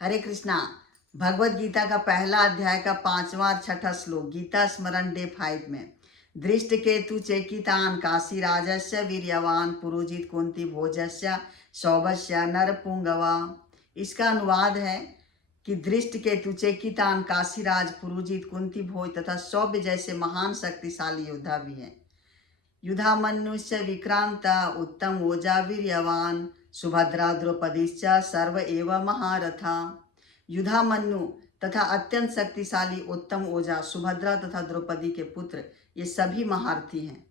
हरे कृष्णा। भगवत गीता का पहला अध्याय का 5वां और 6ठा श्लोक, गीता स्मरण डे 5 में, दृष्ट केतु चेकितान काशी राजस्य वीर्यवान पुरोजित कुंती भोजस्य सौभस्य नरपुंगवा। इसका अनुवाद है कि दृष्ट केतु चेकितान काशीराज पुरोजित कुंती भोज तथा सौभ्य जैसे महान शक्तिशाली योद्धा भी हैं। युधामन्युश्च विक्रांत उत्तम ओजा वीर्यवान सुभद्रा द्रौपदीश्च सर्व एव महारथा। युधामन्यु तथा अत्यंत शक्तिशाली उत्तम ओजा सुभद्रा तथा द्रौपदी के पुत्र ये सभी महारथी हैं।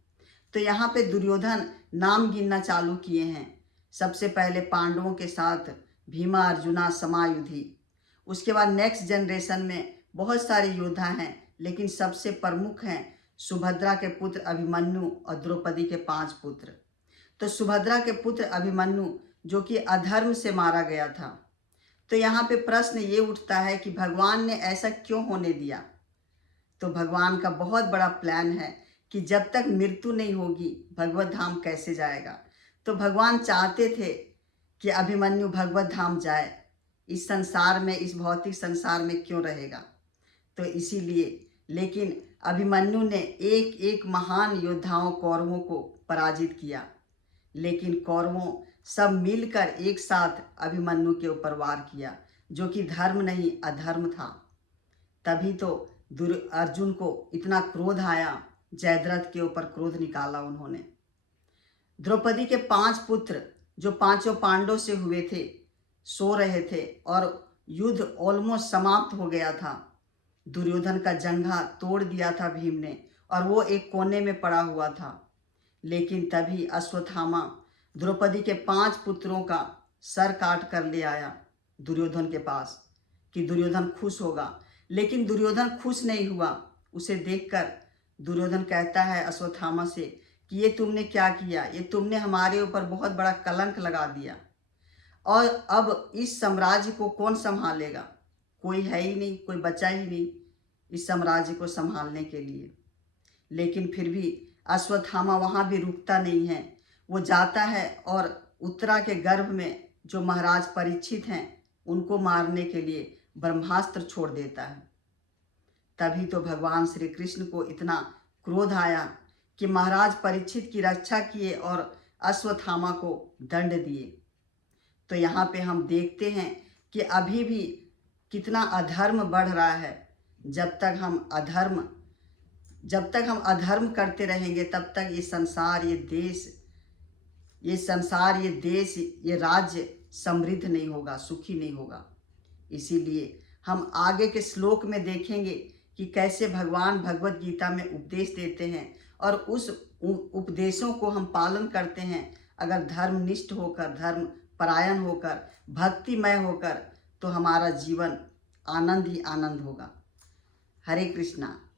तो यहाँ पे दुर्योधन नाम गिनना चालू किए हैं। सबसे पहले पांडवों के साथ भीमा अर्जुना समायुधि। उसके बाद नेक्स्ट जनरेशन में बहुत सारे योद्धा हैं, लेकिन सबसे प्रमुख हैं सुभद्रा के पुत्र अभिमन्यु और द्रौपदी के 5 पुत्र। तो सुभद्रा के पुत्र अभिमन्यु जो कि अधर्म से मारा गया था। तो यहाँ पे प्रश्न ये उठता है कि भगवान ने ऐसा क्यों होने दिया। तो भगवान का बहुत बड़ा प्लान है कि जब तक मृत्यु नहीं होगी भगवत धाम कैसे जाएगा। तो भगवान चाहते थे कि अभिमन्यु भगवत धाम जाए, इस संसार में, इस भौतिक संसार में क्यों रहेगा। तो इसीलिए, लेकिन अभिमन्यु ने एक एक महान योद्धाओं कौरवों को पराजित किया, लेकिन कौरवों सब मिलकर एक साथ अभिमन्यु के ऊपर वार किया, जो कि धर्म नहीं अधर्म था। तभी तो अर्जुन को इतना क्रोध आया, जयद्रथ के ऊपर क्रोध निकाला उन्होंने। द्रौपदी के 5 पुत्र जो 5 पांडवों से हुए थे, सो रहे थे और युद्ध ऑलमोस्ट समाप्त हो गया था। दुर्योधन का जंघा तोड़ दिया था भीम ने और वो एक कोने में पड़ा हुआ था। लेकिन तभी अश्वत्थामा द्रौपदी के 5 पुत्रों का सर काट कर ले आया दुर्योधन के पास कि दुर्योधन खुश होगा। लेकिन दुर्योधन खुश नहीं हुआ। उसे देखकर दुर्योधन कहता है अश्वत्थामा से कि ये तुमने क्या किया, ये तुमने हमारे ऊपर बहुत बड़ा कलंक लगा दिया और अब इस साम्राज्य को कौन संभालेगा। कोई है ही नहीं, कोई बचा ही नहीं इस साम्राज्य को संभालने के लिए। लेकिन फिर भी अश्वत्थामा वहाँ भी रुकता नहीं है। वो जाता है और उत्तरा के गर्भ में जो महाराज परीक्षित हैं उनको मारने के लिए ब्रह्मास्त्र छोड़ देता है। तभी तो भगवान श्री कृष्ण को इतना क्रोध आया कि महाराज परीक्षित की रक्षा किए और अश्वत्थामा को दंड दिए। तो यहाँ पे हम देखते हैं कि अभी भी कितना अधर्म बढ़ रहा है। जब तक हम अधर्म करते रहेंगे तब तक ये संसार, ये देश, ये राज्य समृद्ध नहीं होगा, सुखी नहीं होगा। इसीलिए हम आगे के श्लोक में देखेंगे कि कैसे भगवान भगवत गीता में उपदेश देते हैं और उस उपदेशों को हम पालन करते हैं। अगर धर्मनिष्ठ होकर, धर्म परायण होकर, भक्तिमय होकर, तो हमारा जीवन आनंद ही आनंद होगा। हरे कृष्णा।